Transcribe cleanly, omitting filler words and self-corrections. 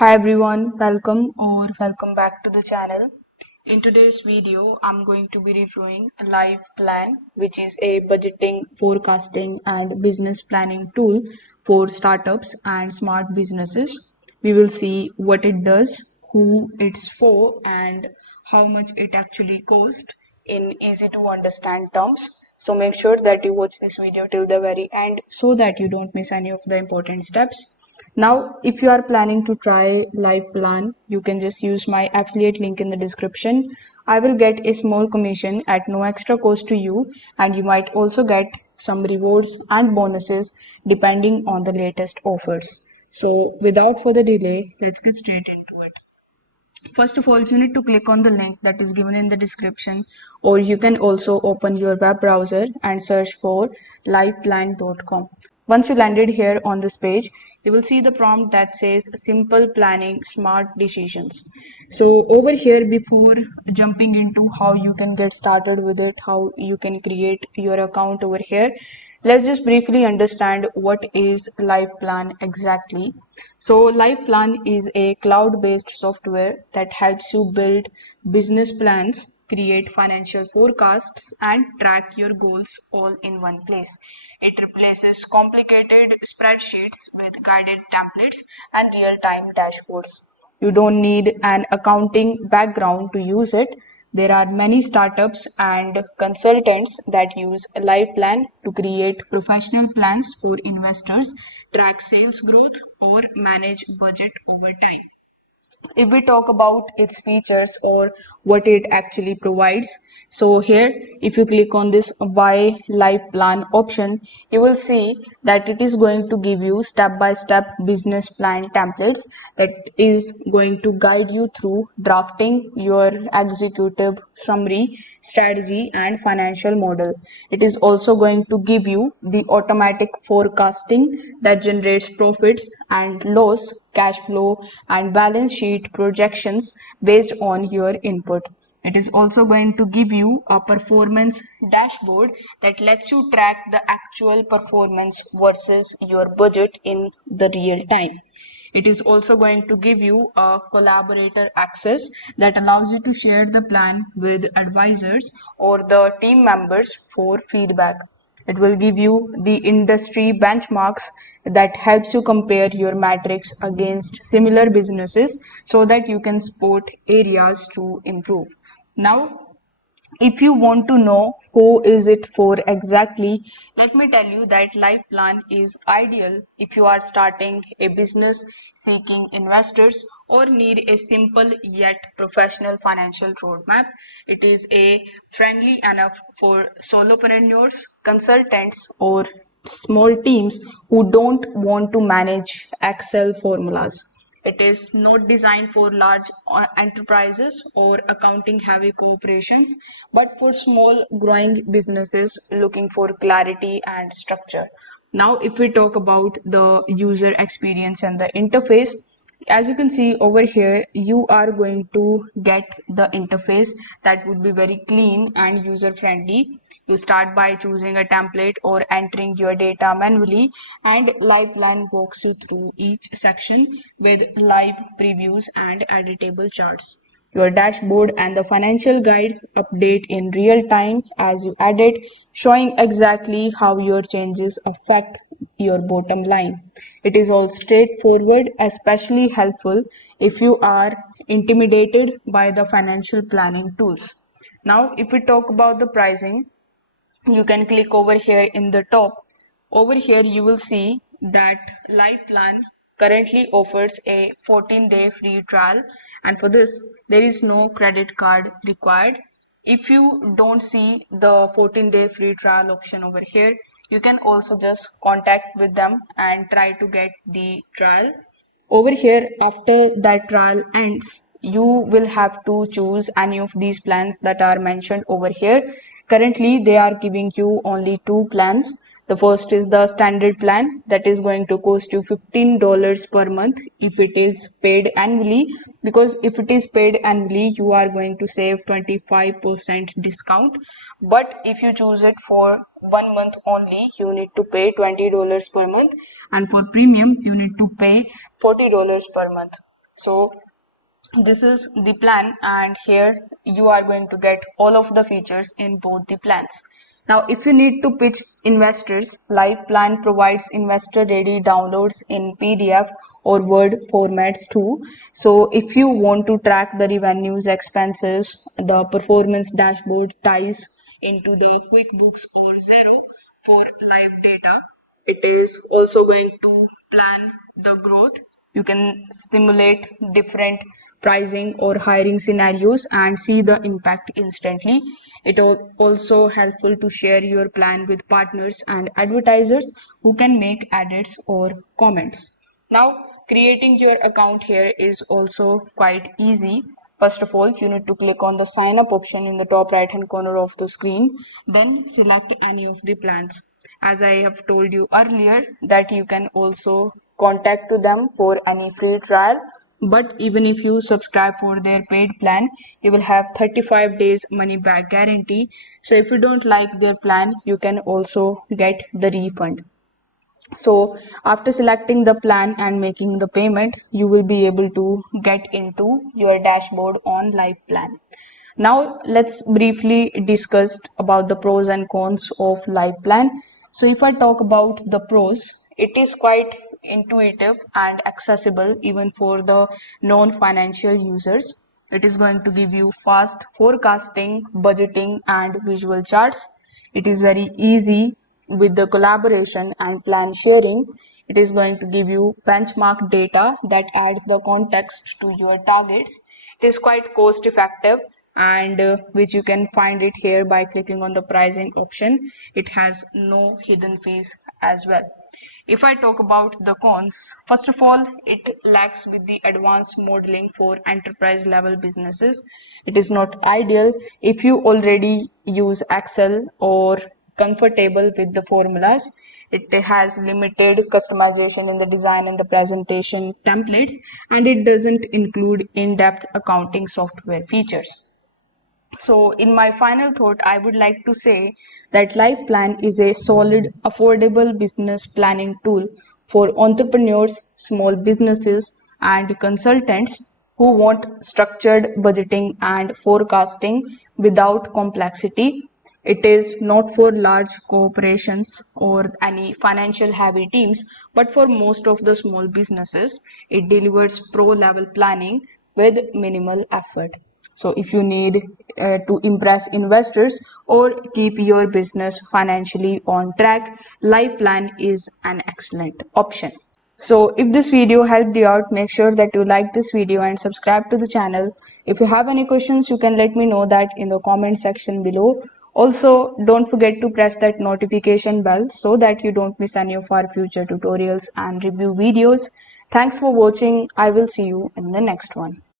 Hi everyone, welcome back to the channel. In today's video, I'm going to be reviewing LivePlan, which is a budgeting, forecasting, and business planning tool for startups and smart businesses. We will see what it does, who it's for, and how much it actually costs in easy to understand terms. So make sure that you watch this video till the very end so that you don't miss any of the important steps. Now, if you are planning to try LivePlan, you can just use my affiliate link in the description. I will get a small commission at no extra cost to you, and you might also get some rewards and bonuses depending on the latest offers. So, without further delay, let's get straight into it. First of all, you need to click on the link that is given in the description, or you can also open your web browser and search for liveplan.com. Once you landed here on this page, you will see the prompt that says simple planning, smart decisions. So over here, before jumping into how you can get started with it, how you can create your account over here, let's just briefly understand what is LivePlan exactly. So LivePlan is a cloud-based software that helps you build business plans, create financial forecasts, and track your goals all in one place. It replaces complicated spreadsheets with guided templates and real-time dashboards. You don't need an accounting background to use it. There are many startups and consultants that use LivePlan to create professional plans for investors, track sales growth, or manage budget over time. If we talk about its features or what it actually provides, so here if you click on this why life plan option, you will see that it is going to give you step-by-step business plan templates that is going to guide you through drafting your executive summary, strategy, and financial model. It is also going to give you the automatic forecasting that generates profits and loss, cash flow, and balance sheet projections based on your input. It is also going to give you a performance dashboard that lets you track the actual performance versus your budget in the real time. It is also going to give you a collaborator access that allows you to share the plan with advisors or the team members for feedback. It will give you the industry benchmarks that helps you compare your metrics against similar businesses so that you can spot areas to improve. Now, if you want to know who is it for exactly, let me tell you that LifePlan is ideal if you are starting a business, seeking investors, or need a simple yet professional financial roadmap. It is a friendly enough for solopreneurs, consultants, or small teams who don't want to manage Excel formulas. It is not designed for large enterprises or accounting heavy corporations, but for small growing businesses looking for clarity and structure. Now, if we talk about the user experience and the interface, as you can see over here, you are going to get the interface that would be very clean and user friendly. You start by choosing a template or entering your data manually, and LivePlan walks you through each section with live previews and editable charts. Your dashboard and the financial guides update in real time as you edit, showing exactly how your changes affect your bottom line. It is all straightforward, especially helpful if you are intimidated by the financial planning tools. Now, if we talk about the pricing, you can click over here in the top. Over here you will see that LivePlan currently offers a 14-day free trial, and for this there is no credit card required. If you don't see the 14-day free trial option over here, you can also just contact with them and try to get the trial. Over here, after that trial ends, you will have to choose any of these plans that are mentioned over here. Currently, they are giving you only two plans. The first is the standard plan that is going to cost you $15 per month if it is paid annually, because if it is paid annually, you are going to save 25% discount. But if you choose it for 1 month only, you need to pay $20 per month, and for premium, you need to pay $40 per month. So this is the plan, and here you are going to get all of the features in both the plans. Now if you need to pitch investors, LivePlan provides investor ready downloads in PDF or Word formats too. So if you want to track the revenues, expenses, the performance dashboard ties into the QuickBooks or Zero for live data. It is also going to plan the growth. You can simulate different pricing or hiring scenarios and see the impact instantly. It is also helpful to share your plan with partners and advertisers who can make edits or comments. Now, creating your account here is also quite easy. First of all, you need to click on the sign up option in the top right hand corner of the screen, then select any of the plans. As I have told you earlier, that you can also contact to them for any free trial, but even if you subscribe for their paid plan, you will have 35 days money back guarantee. So if you don't like their plan, you can also get the refund. So after selecting the plan and making the payment, you will be able to get into your dashboard on LivePlan. Now let's briefly discuss about the pros and cons of LivePlan. So if I talk about the pros, it is quite intuitive and accessible even for the non-financial users. It is going to give you fast forecasting, budgeting, and visual charts. It is very easy with the collaboration and plan sharing. It is going to give you benchmark data that adds the context to your targets. It is quite cost effective, and which you can find it here by clicking on the pricing option. It has no hidden fees as well. If I talk about the cons, first of all, it lacks with the advanced modeling for enterprise level businesses. It is not ideal if you already use Excel or comfortable with the formulas. It has limited customization in the design and the presentation templates, and it doesn't include in-depth accounting software features. So, in my final thought, I would like to say that LivePlan is a solid, affordable business planning tool for entrepreneurs, small businesses, and consultants who want structured budgeting and forecasting without complexity. It is not for large corporations or any financial heavy teams, but for most of the small businesses. It delivers pro level planning with minimal effort. So if you need to impress investors or keep your business financially on track, LivePlan is an excellent option. So if this video helped you out, make sure that you like this video and subscribe to the channel. If you have any questions, you can let me know that in the comment section below. Also, don't forget to press that notification bell so that you don't miss any of our future tutorials and review videos. Thanks for watching. I will see you in the next one.